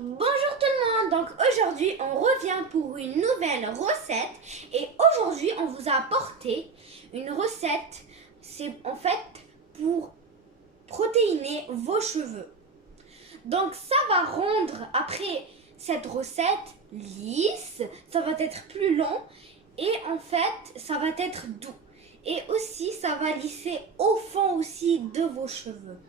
Bonjour tout le monde, donc aujourd'hui on revient pour une nouvelle recette et aujourd'hui on vous a apporté une recette, c'est en fait pour protéiner vos cheveux. Donc ça va rendre après cette recette lisse, ça va être plus long et en fait ça va être doux. Et aussi ça va lisser au fond aussi de vos cheveux.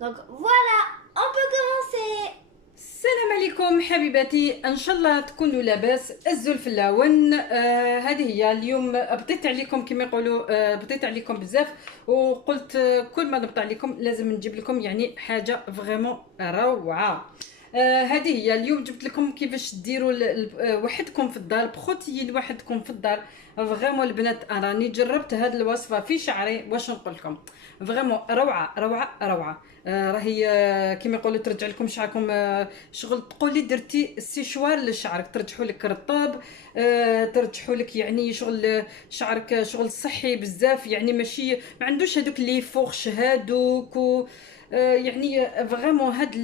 Donc voilà, on peut commencer. السلام عليكم حبيباتي، ان شاء الله تكونوا لاباس. الزلف اللاون. هذه هي اليوم بطيت عليكم كما يقولوا. بطيت عليكم بزاف وقلت كل ما نبط عليكم لازم نجيب لكم يعني حاجه فريمون روعه. هذه هي اليوم جبت لكم كيفاش ديروا وحدكم في الدار، بروتيين وحدكم في الدار. فريمون البنات راني جربت هذه الوصفه في شعري، واش نقول لكم فريمون روعه روعه روعه. راهي كيما يقولوا ترجع لكم شعركم. شغل تقولي درتي سيشوار لشعرك، ترجحوا لك رطاب. ترجحوا لك يعني شغل شعرك شغل صحي بزاف، يعني ماشي ما عندوش هذوك لي فورش هادوك يعني فريمون هاد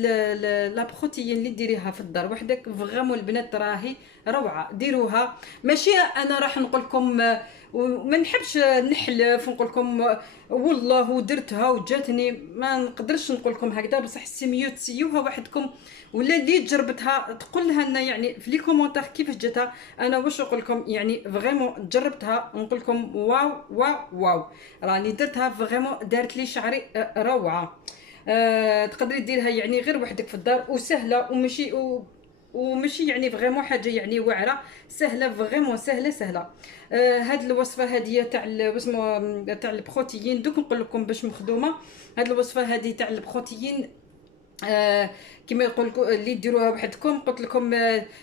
لا بروتيين اللي ديريها في الدار وحدك فريمون البنات راهي روعه. ديروها. ماشي انا راح نقول لكم وما نحبش نحلف ونقول لكم والله درتها وجاتني، ما نقدرش نقول لكم هكذا، بصح سيميو تسيوها وحدكم ولا اللي جربتها تقول لها لنا يعني في لي كومونتير كيفاش جاتها. انا واش نقول لكم يعني فريمون جربتها نقول لكم واو واو واو. راني درتها فريمون دارت لي شعري روعه. تقدري ديرها يعني غير وحدك في الدار وسهله وماشي يعني فريمون حاجه يعني واعره، سهله فريمون سهله. هاد الوصفه هذه تاع اسمه تاع البروتيين. دوك نقول لكم باش مخدومه هاد الوصفه هذه تاع البروتيين. كما يقول اللي ديروها وحدكم. قلت لكم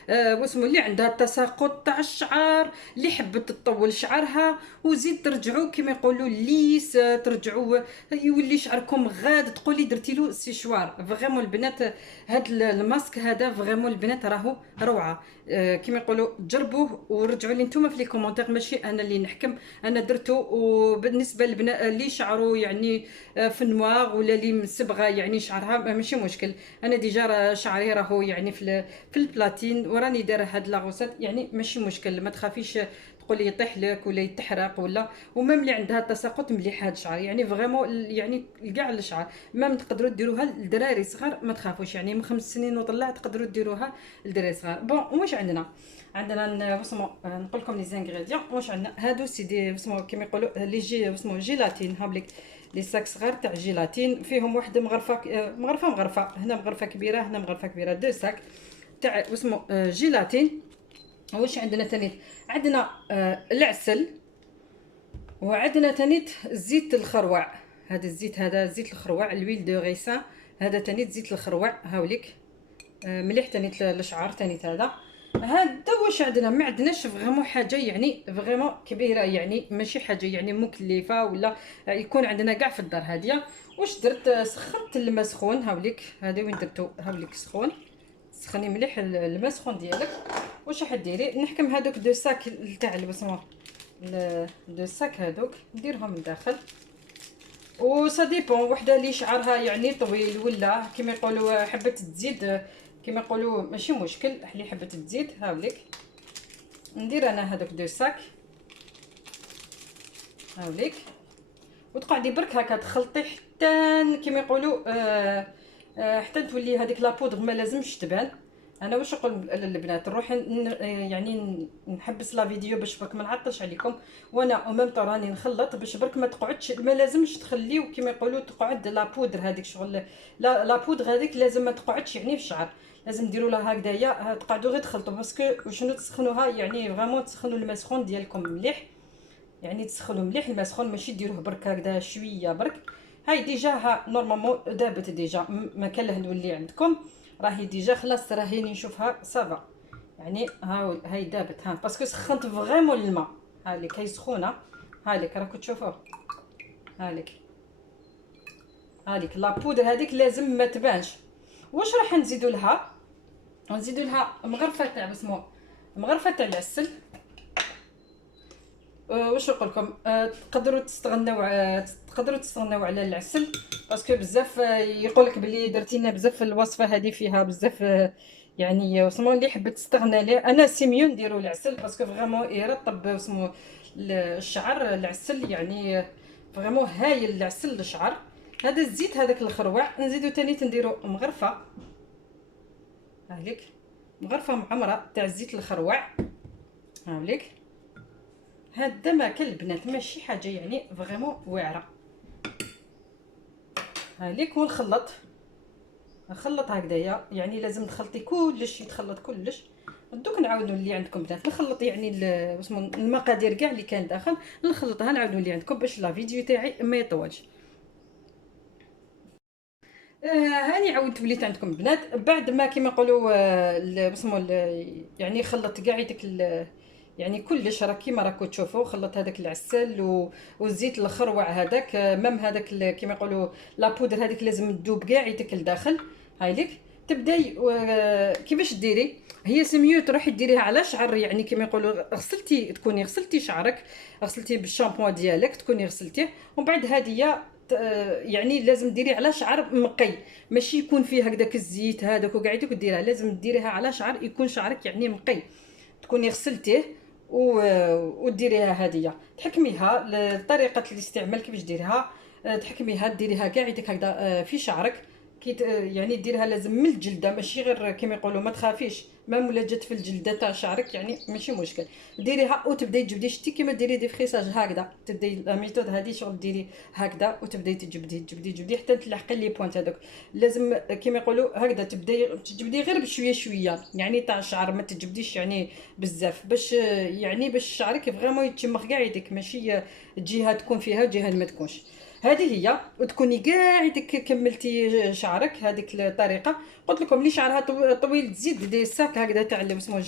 واسمو اللي عندها تساقط تاع الشعر، اللي حبت تطول شعرها وزيد ترجعوا كما يقولوا ليس، ترجعوا يولي شعركم غاد، تقولي درتي له سيشوار. فريمون البنات هاد الماسك هذا فريمون البنات راهو روعه. كما يقولوا جربوه ورجعوا لي نتوما في لي كومونتير، ماشي انا اللي نحكم، انا درته. وبالنسبه للبنات اللي شعروا يعني في النواغ ولا اللي مسبغه يعني شعرها ماشي مشكل، انا ديجا شعري راهو يعني في البلاتين وراني دايره هاد لاغوسات، يعني ماشي مشكل. ما تخافيش تقولي يطيح لك ولا يتحرق ولا. ومام اللي عندها التساقط مليح هاد الشعر يعني فريمون يعني كاع الشعر. مام تقدروا ديروها للدراري صغار، ما تخافوش يعني من 5 سنين وطلع تقدروا ديروها للدراري صغار. بون واش عندنا واسمو نقول لكم لي زانغريديون. واش عندنا هادو سيدي واسمو كيما يقولوا لي جي واسمو جيلاتين. هابليك لي ساك صغار تاع جيلاتين، فيهم واحده مغرفه هنا مغرفه كبيره هنا مغرفه كبيره، دو ساك تاع واسمو جيلاتين. واش عندنا تاني؟ عندنا العسل، وعندنا تاني زيت الخروع. هذا الزيت هذا زيت الخروع الويل دو غيسان، هذا تاني زيت الخروع هاوليك مليح تاني للشعر تاني هذا. واش عندنا؟ ما عندناش فريمون حاجه يعني فريمون كبيره، يعني ماشي حاجه يعني مكلفه ولا يكون عندنا كاع في الدار. هاديه واش درت؟ سخنت الماء سخون هاوليك. هذه وين درتو هاوليك سخون، سخني مليح الماء سخون ديالك. واش راح ديري؟ نحكم هذوك دو ساك تاع البصمه، دو ساك هذوك نديرهم من داخل. وسا ديبون وحده اللي شعرها يعني طويل ولا كيما يقولوا حبت تزيد كما يقولوا ماشي مشكل، اللي حبت تزيد هاوليك. ندير انا هذوك دو ساك هاوليك، وتقعدي برك هكا تخلطي حتى كما يقولوا حتى تولي هذيك لابودغ ما لازمش تبان. انا واش نقول للبنات نروح يعني نحبس لا فيديو باش برك ما نعطلش عليكم، وانا ومام راني نخلط باش برك ما تقعدش، ما لازمش تخليو كما يقولوا تقعد لا بودر هذيك شغل. لا بودر هذيك لازم ما تقعدش يعني في الشعر، لازم ديروا لها هكذايا تقعدوا غير تخلطوا باسكو شنو تسخنوها يعني فريمون تسخنوا الماء سخون ديالكم مليح، يعني تسخنوا مليح الماء سخون ماشي ديروه برك هكذا شويه برك. هاي ديجا ها نورمالمون دابت ديجا، ما كان له نولي عندكم راهي ديجا خلاص راهي نشوفها صافا يعني. هاي دابت ها باسكو سخنت فريمون الماء. هاليك هي سخونه، هاليك راكم تشوفوه، هاليك لا بودر هذيك لازم ما تبانش. واش راح نزيدوا لها؟ نزيدوا لها مغرفه تاع اسمو مغرفه تاع العسل. واش نقول لكم تقدروا تستغناو على العسل باسكو بزاف يقول لك بلي درتي لنا بزاف الوصفه هذه فيها بزاف يعني سمو اللي حبت تستغنى ليه، انا سيميو نديرو العسل باسكو فريمون يرطب سمو الشعر. العسل يعني فريمون هايل العسل للشعر. هذا الزيت هذاك الخروع نزيدو تاني تنديرو مغرفه، هاليك مغرفه معمره تاع زيت الخروع، هاوليك. هذا ما كان البنات ماشي حاجه يعني فريمون واعره. هاليك ونخلط، نخلط هكذايا، يعني لازم تخلطي كلش، يتخلط كلش. دوك نعاودو اللي عندكم بنات، نخلط يعني اسمو المقادير كاع اللي كان داخل نخلطها، نعاودو اللي عندكم باش لا فيديو تاعي ما يطولش. هاني عاودت وليت عندكم بنات بعد ما كيما نقولوا اسمو يعني خلطت كاع ديك يعني كلش راه كيما راكو تشوفوا. خلط هذاك العسل والزيت الخروع هذاك، مام هذاك كيما يقولوا لا بودر هذيك لازم تذوب كاع يدك لداخل. هايليك تبداي كيفاش ديري. هي سميو تروحي ديريها على شعر، يعني كيما يقولوا غسلتي، تكوني غسلتي شعرك، غسلتي بالشامبو ديالك تكوني غسلتيه، ومن بعد هذه يعني لازم ديري على شعر مقي، ماشي يكون فيه هكذاك الزيت هذاك وقاعدك ديرها، لازم ديريها على شعر يكون شعرك يعني مقي، تكوني غسلتيه وديريها هاديه. تحكميها لطريقه الاستعمال كيفاش ديريها، تحكميها ديريها كاع يدك هكذا في شعرك، كي يعني ديرها لازم من الجلده، ماشي غير كيما يقولوا ما تخافيش ما ولا جات في الجلده تاع شعرك يعني ماشي مشكل. ديريها وتبداي تجبدي، شتي كيما ديري دي فريساج هكذا، تبداي لا ميثود هذه شغل ديري هكذا وتبداي تجبدي حتى تلحقي لي بوينت هذوك. لازم كيما يقولوا هكذا تبداي تجبدي غير بشويه شويه يعني تاع الشعر، ما تجبديش يعني بزاف، باش يعني باش شعرك فريمون يتشمخ كاع يديك، ماشي جهه تكون فيها جهه ما تكونش. هذه هي، وتكوني كاع يدك كملتي شعرك هذيك الطريقه. قلت لكم اللي شعرها طويل تزيد دي ساك هكذا تاع اسمه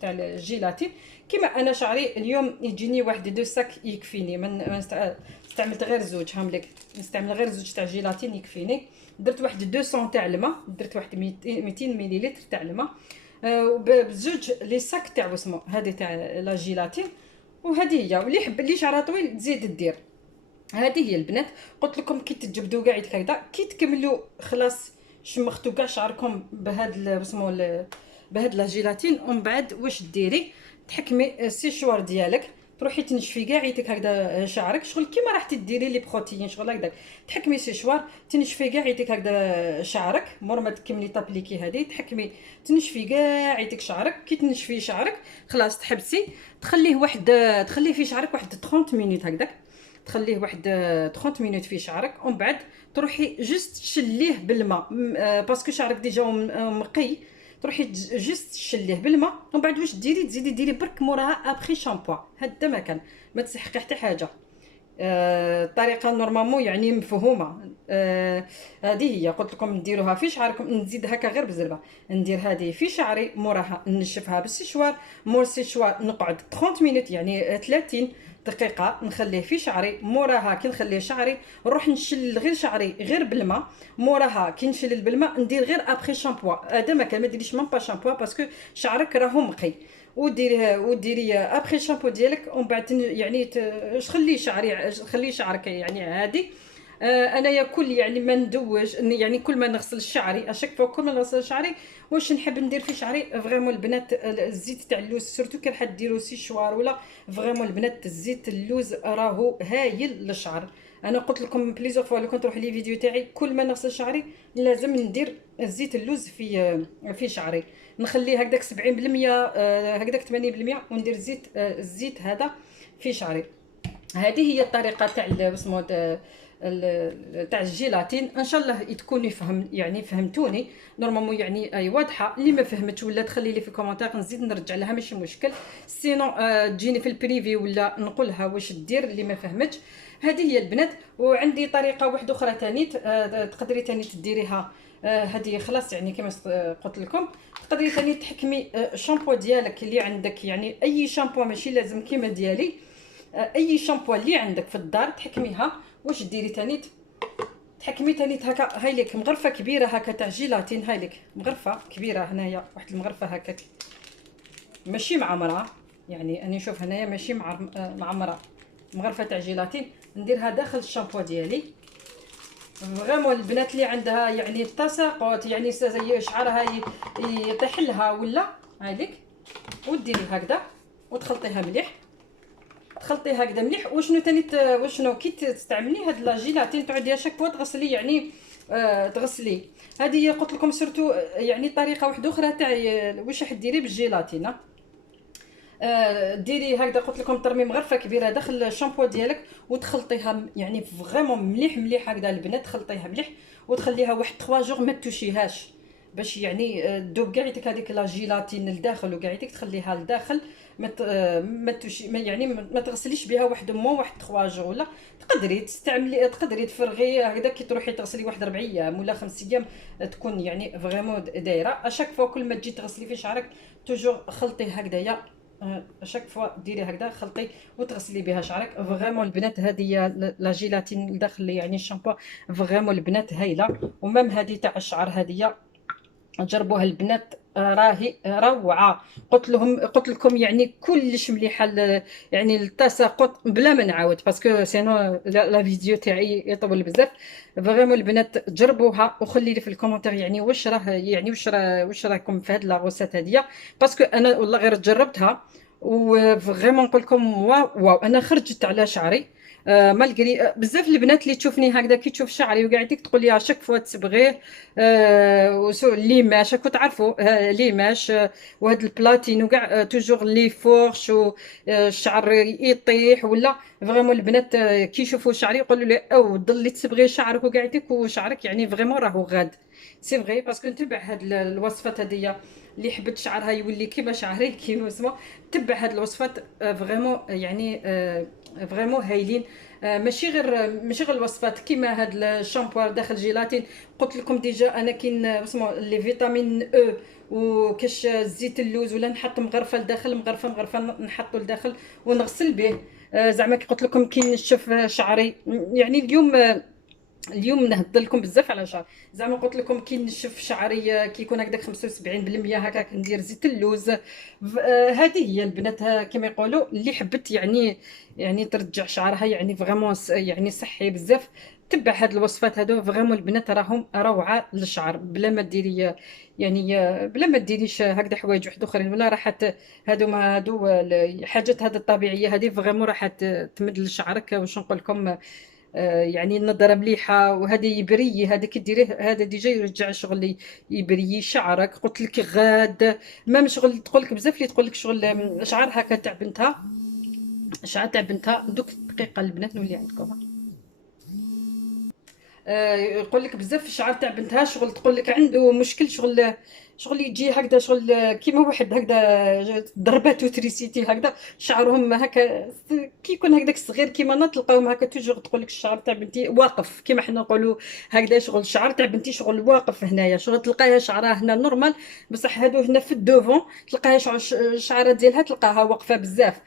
تاع الجيلاتي. كيما انا شعري اليوم يجيني واحد دو ساك يكفيني، من استعملت غير زوج، هامليك نستعمل غير زوج تاع جيلاتين يكفيني. درت واحد 200 تاع الماء، درت واحد 200 مليلتر تاع الماء، بزوج لي ساك تاع اسمه هذه تاع لا جيلاتين. وهذه هي، واللي يحب اللي شعرها طويل تزيد دير. هذه هي البنات، قلت لكم كي تجبدوا كاع هكذا، كي تكملوا خلاص شمختوا كاع شعركم بهاد اسمو بهاد لا جيلاتين. ومن بعد واش ديري، تحكمي السيشوار ديالك، تروحي تنشفي كاع يدك هكذا شعرك، شغل كيما راح تديري لي بروتين شغل هكذا. تحكمي سيشوار تنشفي كاع يدك هكذا شعرك، مور ما تكملي تابليكي هذه تحكمي تنشفي كاع يدك شعرك. كي تنشفي شعرك خلاص تحبسي، تخليه واحد، تخليه في شعرك واحد 30 مينوت هكذاك، تخليه واحد 30 مينوت في شعرك. ومن بعد تروحي جست تشليه بالماء، باسكو شعرك ديجا مقي، تروحي جست تشليه بالماء. ومن بعد واش ديري، تزيدي ديري برك موراها ابخي شامبو، هذا ما كان ما تسحقي حتى حاجه. الطريقه نورمالمون يعني مفهومه. هذه هي قلت لكم نديروها في شعركم. نزيد هكا غير بزربه، ندير هذه في شعري، موراها نشفها بالسيشوار، مور السيشوار نقعد 30 مينوت يعني 30 دقيقه نخليه في شعري. موراها كي نخليه شعري نروح نشل غير شعري غير بالماء. موراها كي نشلل بالماء ندير غير ابخي شامبو، هذا ما كان ما ديريش مام با شامبو باسكو شعرك راهو مقي. وديري ابخي شامبو ديالك. ومن بعد يعني خلي شعري، خلي شعرك يعني عادي. انايا كل يعني ما ندوج يعني كل ما نغسل شعري اشك فوا كل ما نغسل شعري واش نحب ندير في شعري فريمون البنات الزيت تاع اللوز، سورتو كي راح ديروا سيشوار ولا فريمون البنات الزيت اللوز راهو هايل للشعر. انا قلت لكم بليزيور فوا لو كنت تروح لي فيديو تاعي كل ما نغسل شعري لازم ندير زيت اللوز في شعري، نخليه هكذاك 70% هكذاك 80%، وندير الزيت هذا في شعري. هذه هي الطريقه تاع اسمه تاع الجيلاتين. ان شاء الله تكون يفهم يعني فهمتوني نورمالمون يعني اي واضحه. اللي ما فهمتش ولا تخلي لي في كومونتير نزيد نرجع لها ماشي مشكل، سينو تجيني في البريفي ولا نقولها واش دير اللي ما فهمتش. هذه هي البنات. وعندي طريقه واحده اخرى ثاني تقدري ثاني تديريها، هذه خلاص يعني كما قلت لكم. تقدري ثاني تحكمي شامبو ديالك اللي عندك، يعني اي شامبو ماشي لازم كيما ديالي، اي شامبو اللي عندك في الدار تحكميها. واش ديري ثاني، تحكمي ثاني هكا، هاي لك مغرفه كبيره هكا تاع جيلاتين، هاي لك مغرفه كبيره هنايا، واحد المغرفه هكا ماشي معمره، يعني اني نشوف هنايا ماشي معمره، مغرفه تاع جيلاتين نديرها داخل الشامبو ديالي. فريمون البنات اللي عندها يعني التساقط، يعني زي شعرها يطيح لها ولا هذيك، وديري هكذا وتخلطيها مليح، تخلطيها هكذا مليح. وشنو تاني وشنو كي تستعملي هاد لا جيلاتين تعودي شاك فوا تغسلي يعني تغسلي. هذه قلت لكم سورتو يعني طريقه واحده اخرى تاع واش راح ديري بالجيلاتين. ديري هكذا قلت لكم ترمي مغرفه كبيره داخل الشامبو ديالك وتخلطيها يعني فريمون مليح مليح هكذا البنات، تخلطيها مليح وتخليها واحد 3 جوغ ما تشيهاش باش يعني دوب قاعدتك هذيك لا جيلاتين لداخل وقاعدتك تخليها لداخل. ما تشي يعني ما تغسليش بها واحد واحد 3 جوغ، ولا تقدري تستعملي تقدري تفرغي هكذا كي تروحي تغسلي واحد 4 ايام ولا 5 ايام تكون يعني فريمون دايره. اشاك فوا كل ما تجي تغسلي في شعرك توجور خلطي هكذايا، اشاك فوا ديري هكذا خلطي وتغسلي بها شعرك. فريمون البنات هذه لا جيلاتين داخل يعني الشامبو فريمون البنات هايله. ومام هذه تاع الشعر هذه جربوها البنات راهي روعه. قلت لكم يعني كلش مليحه يعني التساقط بلا ما نعاود باسكو سينو لا فيديو تاعي يطول بزاف. فريمون البنات جربوها وخلي لي في الكومونتير يعني واش راه يعني واش راكم في هاد لا غوسات هذيا، باسكو انا والله غير جربتها وفريمون نقول لكم واو انا خرجت على شعري. مالغري بزاف البنات اللي تشوفني هكذا كي تشوف شعري وقاعدتك تقول لي اشاك فوا تصبغيه وسو ليماش راكو تعرفوا ليماش وهاد البلاتين وكاع توجور لي فورش والشعر يطيح ولا. فريمون البنات كي يشوفوا شعري يقولوا لي او ضلي تصبغي شعرك وقاعدك وشعرك يعني فريمون راهو غاد. سي فغي باسكو نتبع هاد الوصفات هذيا اللي حبت شعرها يولي كيما شعري كيما اسمه تبع هاد الوصفات فريمون يعني فريمون هايلين. ماشي غير الوصفات كيما هاد الشامبو داخل جيلاتين. قلت لكم ديجا انا كاين اسمه لي فيتامين او وكاش زيت اللوز ولا نحط مغرفه لداخل مغرفه نحطو لداخل ونغسل به. زعما كي قلت لكم كي نشف شعري يعني اليوم نهضر لكم بزاف على شعر. زعما قلت لكم كي نشف شعري كي يكون هكذاك 75% هكاك ندير زيت اللوز. هذه هي البنات كما يقولوا اللي حبت يعني ترجع شعرها يعني فريمون يعني صحي بزاف تبع هاد الوصفات هادو. فريمون البنات راهم روعه للشعر بلا ما ديري يعني بلا ما ديريش هكذا حوايج واحد اخرين ولا راح هادو حاجات هاد الطبيعيه هذه فريمون راح تمد لشعرك. واش نقول لكم يعني النظره مليحه وهذا يبري هذا كديريه هذا ديجا يرجع شغل يبري شعرك. قلت لك غاد ما شغل تقول لك بزاف اللي تقول لك شغل شعر هكا تاع بنتها شعر تاع بنتها دوك دقيقه البنات نولي عندكم. يقول لك بزاف في الشعر تاع بنتها شغل تقول لك عنده مشكل شغل يجي هكذا شغل كيما واحد هكذا ضربات تريسيتي هكذا شعرهم هكا كي يكون هكذاك صغير كيما تلقاهم هكا توجور تقول لك الشعر تاع بنتي واقف كيما حنا نقولوا هكذا شغل الشعر تاع بنتي شغل واقف هنايا شغل تلقاها شعرها هنا نورمال بصح هادو هنا في الدوفون تلقاها الشعره ديالها تلقاها واقفه بزاف.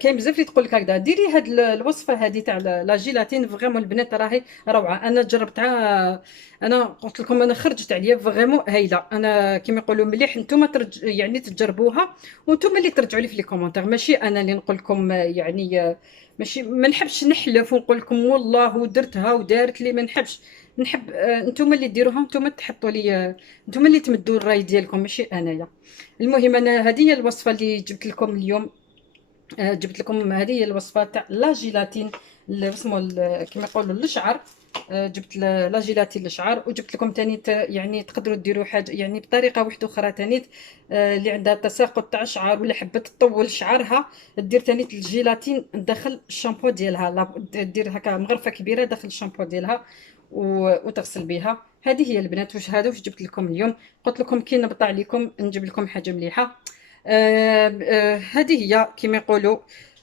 كاين بزاف اللي تقول لك هكذا ديري هاد الوصفه هذه تاع لا جيلاتين فريمون البنات راهي روعه. انا جربتها انا قلت لكم انا خرجت عليا فريمون هايله. انا كيما يقولوا مليح نتوما يعني تجربوها وانتم اللي ترجعوا لي في لي كومونتير ماشي انا اللي نقول لكم يعني ماشي ما نحبش نحلف ونقول لكم والله ودرتها ودارت لي ما نحبش. نحب نتوما اللي ديروها نتوما تحطوا لي نتوما اللي تمدوا الراي ديالكم ماشي انايا. المهم انا هذه هي الوصفه اللي جبت لكم اليوم. جبت لكم هذه الوصفه تاع لا جيلاتين اسمه كما يقولوا للشعر. جبت لا جيلاتين للشعر وجبت لكم ثاني يعني تقدروا ديروا حاجه يعني بطريقه واحده اخرى ثاني اللي عندها تساقط تاع الشعر ولا حبت تطول شعرها دير ثاني الجيلاتين داخل الشامبو ديالها دير هكا مغرفه كبيره داخل الشامبو ديالها وتغسل بها. هذه هي البنات واش هذا واش جبت لكم اليوم. قلت لكم كي نبطى عليكم نجيب لكم حاجه مليحه. هذه هي كما يقولوا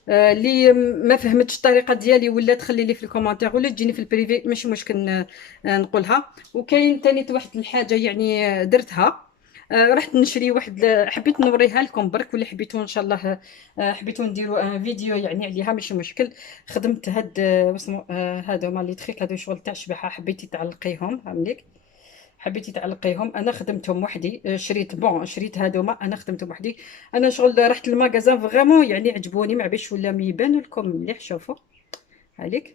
اللي ما فهمتش الطريقه ديالي ولا تخلي لي في الكومونتير ولا تجيني في البريفي ماشي مشكل نقولها. وكاين ثاني واحد الحاجه يعني درتها رحت نشري واحد حبيت نوريها لكم برك ولا حبيتو ان شاء الله حبيتو نديروا فيديو يعني عليها ماشي مشكل. خدمت هاد اسمه هادو ما لي تريك هادو شغل تاع شبيحه حبيتي تعلقيهم عمليك حبيتي تعلقيهم انا خدمتهم وحدي. شريت هادوما انا خدمتهم وحدي. انا شغل رحت المغازان فريمون يعني عجبوني ما عبيش ولا يبانوا لكم مليح شوفوا عليك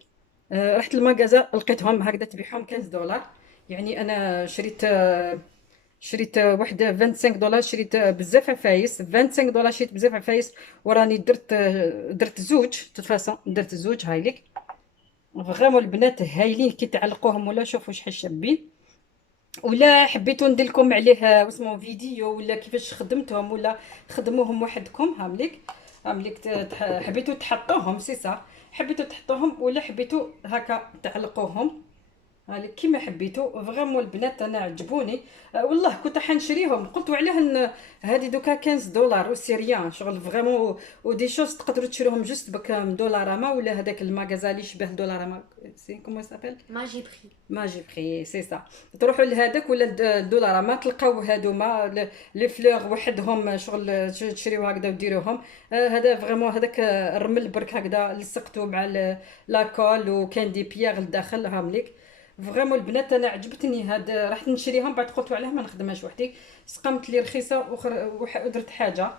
رحت المغازا لقيتهم هكذا تبيعهم 15 دولار. يعني انا شريت واحد 25 دولار، شريت بزاف عفايس. 25 دولار شريت بزاف عفايس، وراني درت زوج تفاصيل، درت زوج هايليك. فريمون البنات هايلين كي تعلقوهم، ولا شوفوا شحال شابين. ولا حبيتو ندير لكم عليه واسمو فيديو، ولا كيفاش خدمتهم، ولا خدموهم وحدكم، هامليك حبيتو تحطوهم سي صح، حبيتو تحطوهم ولا حبيتو هكا تعلقوهم، هالي كيما حبيتو. فريمون البنات انا عجبوني. والله كنت حنشريهم، قلت علاه هادي دوكا 15 دولار وسيريان شغل فريمون. ودي شوز تقدروا تشروهم جوست بك دولارama، ولا هذاك المغازا اللي يشبه دولارama، سي كومون سابيل، ماجي بخي. ماجي بخي سي سا. تروحوا لهذاك ولا الدولارama تلقاو هادوما لي فلور وحدهم شغل تشريو هكذا وديروهم. هذا فريمون هذاك الرمل برك هكذا لصقتو مع لاكول، وكان دي بيير لداخل هامليك. فريمون البنات انا عجبتني هاد، رحت نشريهم بعد قلت علاه ما نخدمهاش وحدي، سقمت لي رخيصه ودرت حاجه.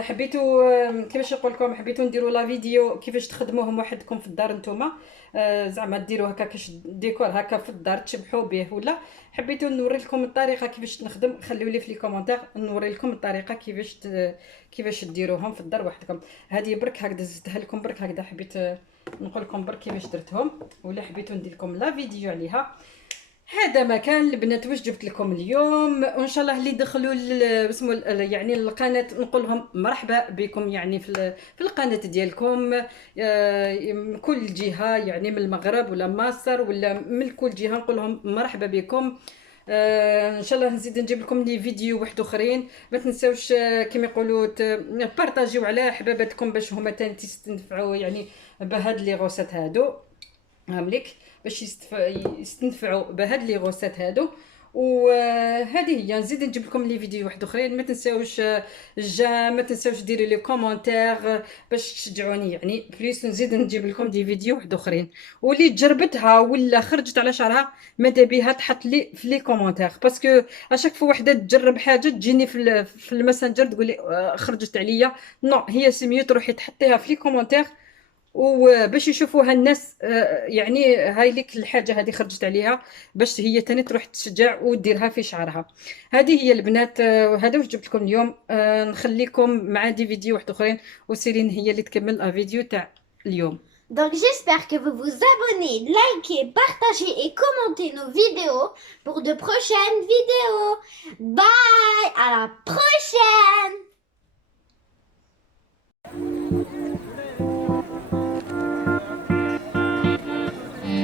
حبيتو كيفاش نقول لكم، حبيتو نديروا لا فيديو كيفاش تخدموهم وحدكم في الدار نتوما. زعما ديروا هكا كاش ديكور هكا في الدار تشبحوا به، ولا حبيتو نوري لكم الطريقه كيفاش نخدم. خليو لي في لي كومونتير نوري لكم الطريقه كيفاش ديروهم في الدار وحدكم. هذه برك هكذا زدتها لكم برك هكذا، حبيت نقول لكم برك كيفاش درتهم، ولا حبيتو ندير لكم لا فيديو عليها. هذا ما كان البنات واش جبت لكم اليوم. وان شاء الله اللي دخلوا اسمه يعني القناه نقول لهم مرحبا بكم، يعني في القناه ديالكم. من كل جهه، يعني من المغرب ولا مصر ولا من كل جهه نقول لهم مرحبا بكم. ان شاء الله نزيد نجيب لكم لي فيديو واحد اخرين. ما تنساوش كما يقولوا بارطاجيو على احباباتكم باش هما تستنفعوا يعني بهاد لي غوسات هادو، هامليك باش يستنفعوا بهاد لي غوسات هادو. وهذه هي، نزيد نجيب لكم لي فيديو واحد اخرين. ما تنساوش ما تنساوش ديروا لي كومونتير باش تشجعوني يعني بليس، نزيد نجيب لكم دي فيديو واحد اخرين. واللي جربتها ولا خرجت على شعرها ماذا بها تحط لي في لي كومونتير، باسكو اشاك فوا وحده تجرب حاجه تجيني في الماسنجر تقول لي خرجت عليا. نو، هي سيميو تروحي تحطيها في لي كومونتير وباش يشوفوها الناس. يعني هاي لك الحاجه هذه خرجت عليها، باش هي تاني تروح تشجع وديرها في شعرها. هذه هي البنات. هذا واش جبت لكم اليوم. نخليكم مع دي فيديو واحد اخرين، وسيرين هي اللي تكمل الفيديو تاع اليوم. Donc j'espère que vous vous abonnez, likez, partagez et commentez nos vidéos pour de prochaines vidéos. Bye, à la prochaine!